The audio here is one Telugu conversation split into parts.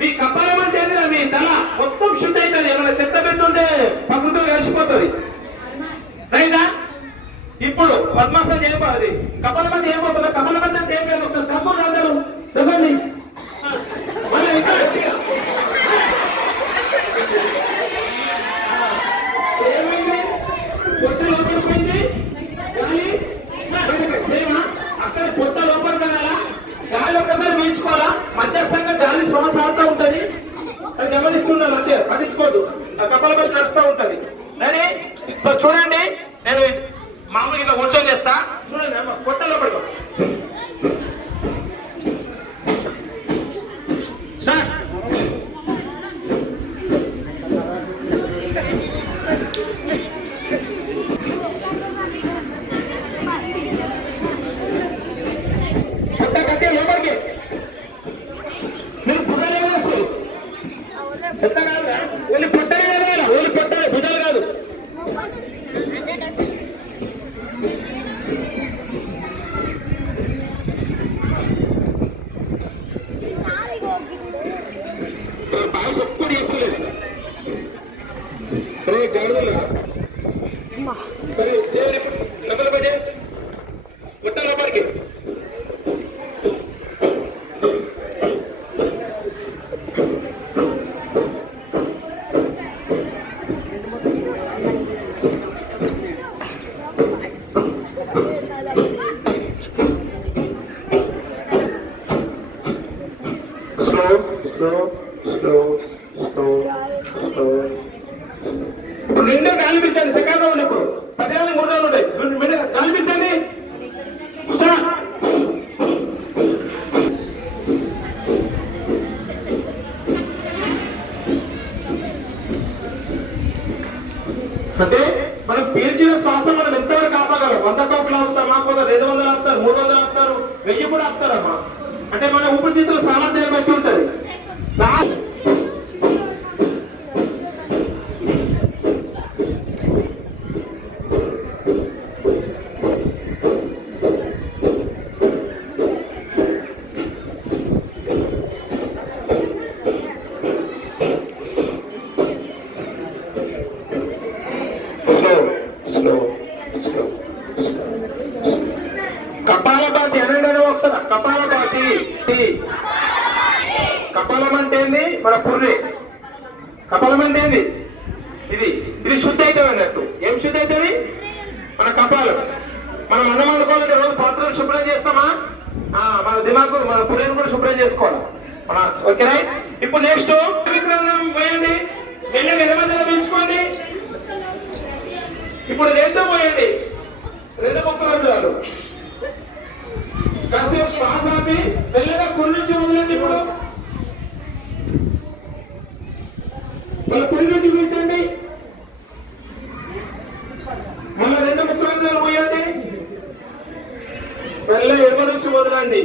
మీ కపాలం అంటే మీ తల మొత్తం శుద్ధి అవుతుంది. ఏమైనా చెత్త పెట్టుంటే ప్రకృతిలో కలిసిపోతుంది. రైదా ఇప్పుడు పద్మాసనం చేయబోది కపాలం అంటే ఏమవుతుంది? కపాలం అంటే ఏం పేరు వస్తుంది? తమ్ముడు అందరూ చెప్పండి. మళ్ళీ ఏమైంది? కొత్త లోపలికి పోయింది గాలి అక్కడ కొత్త లోపలికి వెళ్ళాలా? గాలి ఒక్కసారి పీల్చుకోవాలా? మధ్యస్థంగా గాలి శ్వాస ఆడుతూ ఉంటది. అది గమనిస్తున్నారు అంతే, పట్టించుకోవద్దు. ఆ కపాల బస్ నడుస్తూ ఉంటది. కానీ సో చూడండి, నేను మామూలుగా ఇట్లా కూర్చొని చేస్తా. చూడండి కొత్త లోపలికి ఓన్లీ పొట్టనే కదా, ఓన్లీ పొట్టనే, భుజాలు కాదు. బాగా సపోర్ట్ చేసుకోలేదు. సరే గాడుదల సరే లోపల పడే కొత్త లోపలికి రెండో గాలిపించండి. సెకండ్ రౌండ్ ఇప్పుడు 10 రోజులు 3 రోజులు ఉంటాయి. గాలిపించండి. అంటే మనం పీల్చిన శ్వాస మనం ఎంతవరకు ఆపగలం? 100 కప్పులు ఆపుతామా? కొంత 200 ఆపుతారు, 300 ఆపుతారు, 1000 కూడా ఆపుతారమ్మా. అంటే మన ఊపిరితిత్తుల సామర్థ్యాన్ని బట్టి ఉంటుంది. కపాలభాతి అనండి ఒకసారి. కపాలభాతి, కపాలం అంటే ఏంది? మన పుర్రె. కపాలం అంటే ఏంది? ఇది శుద్ధి అవుతుంది అన్నట్టు. ఏం శుద్ధి అవుతుంది? మన కపాలం. మనం అన్నం అనుకోవాలంటే రోజు పాత్రలు శుభ్రం చేస్తామా? మన దిమాకు, మన పుర్రెని కూడా శుభ్రం చేసుకోవాలి. ఓకేనా? ఇప్పుడు నెక్స్ట్ పోయండి, వెళ్ళి వెలమదల పీల్చుకోండి. ఇప్పుడు రెండో పోయండి, 2 ముక్కలు చాలు. కాసేపు శ్వాస ఆపి మెల్లగా కుడి నుంచి వదిలేండి. ఇప్పుడు మళ్ళీ కుడి నుంచి పీల్చండి. మళ్ళీ 2 ముక్కలు పోయండి. మెల్ల ఎడమ నుంచి వదలండి.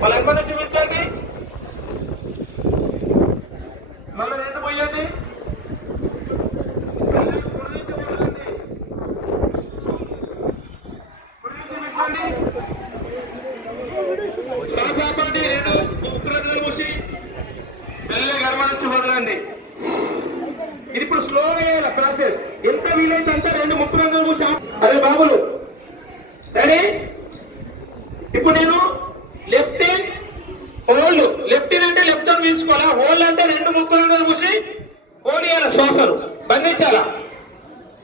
మళ్ళీ ఎడమ నుంచి పీల్చండి. మళ్ళీ 2 పోయండి. శ్వాస ఆపండి. 2 ముక్కలు పోసి మెల్లగా ఎడమ నుంచి వదలండి. ఇది ఇప్పుడు స్లోగా చేయాలి ప్రాసెస్. ఎంత వీలైతే అంత 2 ముక్కలు పోసి. అదే బాబులు రెడీ? ఇప్పుడు నేను left in hold. Left in అంటే లెఫ్ట్ అని పీల్చుకోవాలా? హోల్డ్ అంటే 2 ముక్కలు పోసి హోల్డ్ చేయాలి, శ్వాసను బంధించాలా.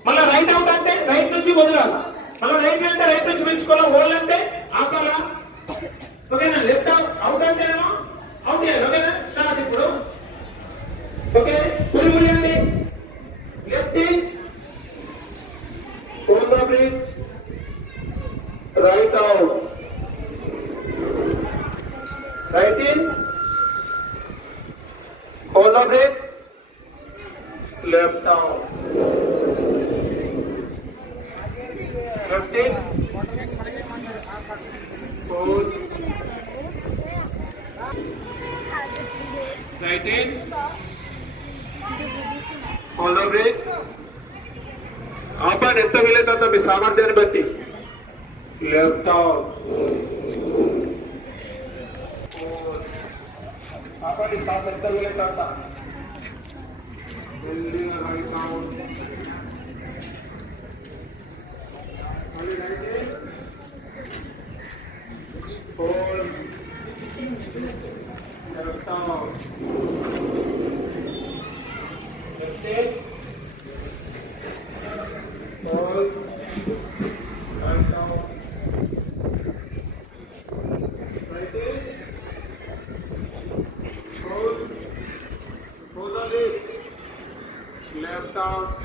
మళ్ళీ రైట్ అవుట్ అంటే రైట్ నుంచి వదలాలి. మళ్ళీ రైట్ అంటే రైట్ నుంచి పీల్చుకోవాలా. హోల్డ్ అంటే ఆపాలా. ఓకేనా? లెఫ్ట్ అవుట్ అంటేనేమో అవుట్ చేయాలి. ఓకేనా? స్టార్ట్ ఇప్పుడు. ఓకే, పురియండి. Left in, hold the breath, right out, right in, hold the breath, left out, left in, hold, right in, hold the breath. ఆపండి ఎంత వీలైతుందో మీ సామర్థ్యాన్ని బట్టి. లెఫ్ట్ అవుట్, आपकी सांस अंदर भी लेता था जल्दी राइट आउट अभी right hold left out left hold right out left out,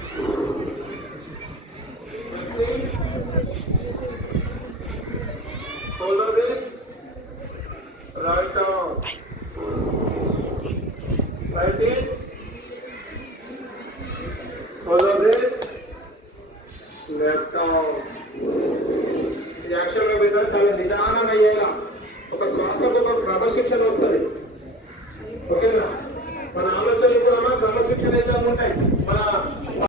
shoulder width, right out.